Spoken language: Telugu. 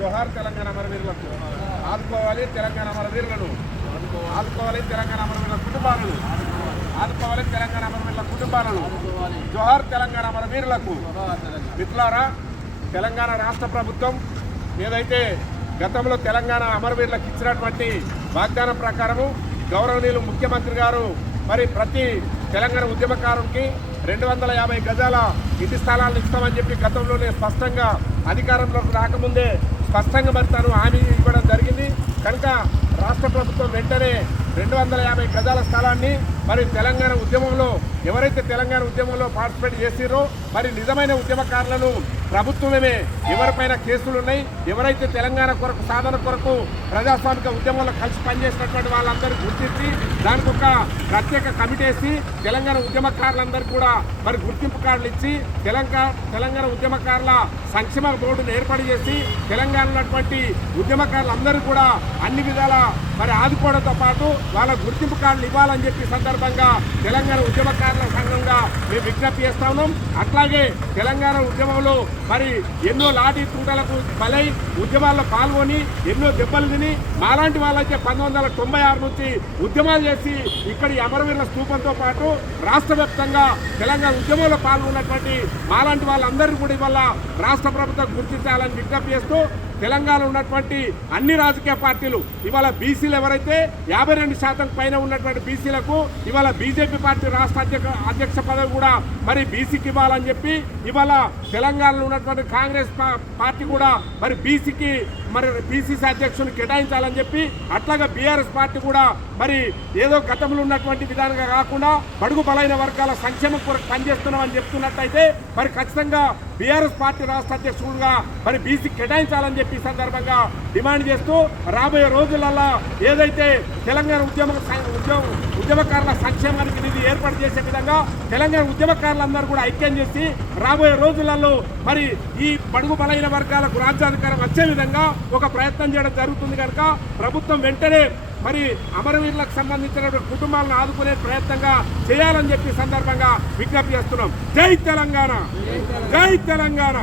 జోహార్ తెలంగాణ అమరవీరులకు ఆదుకోవాలి తెలంగాణ అమరవీరులను ఆదుకోవాలి తెలంగాణ అమరవీరుల కుటుంబాలను. ఆదుకోవాలి తెలంగాణ అమరవీరుల కుటుంబాలను. జోహార్ తెలంగాణ అమరవీరులకు మిత్రులారా తెలంగాణ రాష్ట్ర ప్రభుత్వం ఏదైతే గతంలో తెలంగాణ అమరవీరులకు ఇచ్చినటువంటి వాగ్దానం ప్రకారము గౌరవనీయులు ముఖ్యమంత్రి గారు మరి ప్రతి తెలంగాణ ఉద్యమకారునికి రెండు వందల యాభై గజాల ఇంటి స్థలాలను ఇస్తామని చెప్పి గతంలోనే స్పష్టంగా అధికారంలోకి రాకముందే స్పష్టంగా మరి తను హామీ ఇవ్వడం జరిగింది. కనుక రాష్ట్ర ప్రభుత్వం వెంటనే రెండు వందల యాభై గజాల స్థలాన్ని మరి తెలంగాణ ఉద్యమంలో ఎవరైతే తెలంగాణ ఉద్యమంలో పార్టిసిపేట్ చేసిరో మరి నిజమైన ఉద్యమకారులను ప్రభుత్వమే ఎవరిపైన కేసులు ఉన్నాయి ఎవరైతే తెలంగాణ కొరకు సాధన కొరకు ప్రజాస్వామిక ఉద్యమంలో కలిసి పనిచేసినటువంటి వాళ్ళందరూ గుర్తించి దానికి ఒక ప్రత్యేక కమిటీ వేసి తెలంగాణ ఉద్యమకారులందరికీ కూడా మరి గుర్తింపు కార్డులు ఇచ్చి తెలంగాణ తెలంగాణ ఉద్యమకారుల సంక్షేమ బోర్డును ఏర్పాటు చేసి తెలంగాణ ఉన్నటువంటి ఉద్యమకారులందరూ కూడా అన్ని విధాల మరి ఆదుకోవడంతో పాటు వాళ్ళ గుర్తింపు కార్డులు ఇవ్వాలని చెప్పి సందర్భంగా తెలంగాణ ఉద్యమకారుల సంఘంగా మేము విజ్ఞప్తి చేస్తా ఉన్నాం. అట్లాగే తెలంగాణ ఉద్యమంలో మరి ఎన్నో లాఠీ తూటలకు బలై ఉద్యమాల్లో పాల్గొని ఎన్నో దెబ్బలు తిని మాలాంటి వాళ్ళైతే పంతొమ్మిది వందల తొంభై ఆరు నుంచి ఉద్యమాలు చేసి ఇక్కడి అమరవీరుల స్థూపంతో పాటు రాష్ట్ర వ్యాప్తంగా తెలంగాణ ఉద్యమంలో పాల్గొన్నటువంటి మాలాంటి వాళ్ళందరినీ కూడా ఇవాళ రాష్ట్ర ప్రభుత్వం గుర్తించాలని విజ్ఞప్తి చేస్తూ తెలంగాణ ఉన్నటువంటి అన్ని రాజకీయ పార్టీలు ఇవాళ బీసీలు ఎవరైతే యాభై రెండు శాతం పైన ఉన్నటువంటి బీసీలకు ఇవాళ బీజేపీ పార్టీ రాష్ట్ర అధ్యక్ష అధ్యక్ష పదవి కూడా మరి బీసీకి ఇవ్వాలని చెప్పి ఇవాళ తెలంగాణలో ఉన్నటువంటి కాంగ్రెస్ పా- పార్టీ కూడా మరి బీసీకి మరి బీసీసీ అధ్యక్షుని కేటాయించాలని చెప్పి అట్లాగే బీఆర్ఎస్ పార్టీ కూడా మరి ఏదో గతంలో ఉన్నటువంటి విధానంగా కాకుండా బడుగు బలైన వర్గాల సంక్షేమం కొరకు పనిచేస్తున్నామని చెప్తున్నట్టయితే మరి ఖచ్చితంగా బీఆర్ఎస్ పార్టీ రాష్ట్ర అధ్యక్షుడుగా మరి బీసీ కేటాయించాలని చెప్పి సందర్భంగా డిమాండ్ చేస్తూ రాబోయే రోజులలో ఏదైతే తెలంగాణ ఉద్యమ సం- ఉద్యమ ఉద్యమకారుల సంక్షేమానికి నిధి ఏర్పాటు చేసే విధంగా తెలంగాణ ఉద్యమకారులందరూ కూడా ఐక్యం చేసి రాబోయే రోజులలో మరి ఈ బడుగు బలైన వర్గాలకు రాజ్యాధికారం వచ్చే విధంగా ఒక ప్రయత్నం చేయడం జరుగుతుంది కనుక ప్రభుత్వం వెంటనే మరి అమరవీరులకు సంబంధించినటువంటి కుటుంబాలను ఆదుకునే ప్రయత్నంగా చేయాలని చెప్పి సందర్భంగా విజ్ఞప్తి చేస్తున్నాం. జై తెలంగాణ! జై తెలంగాణ!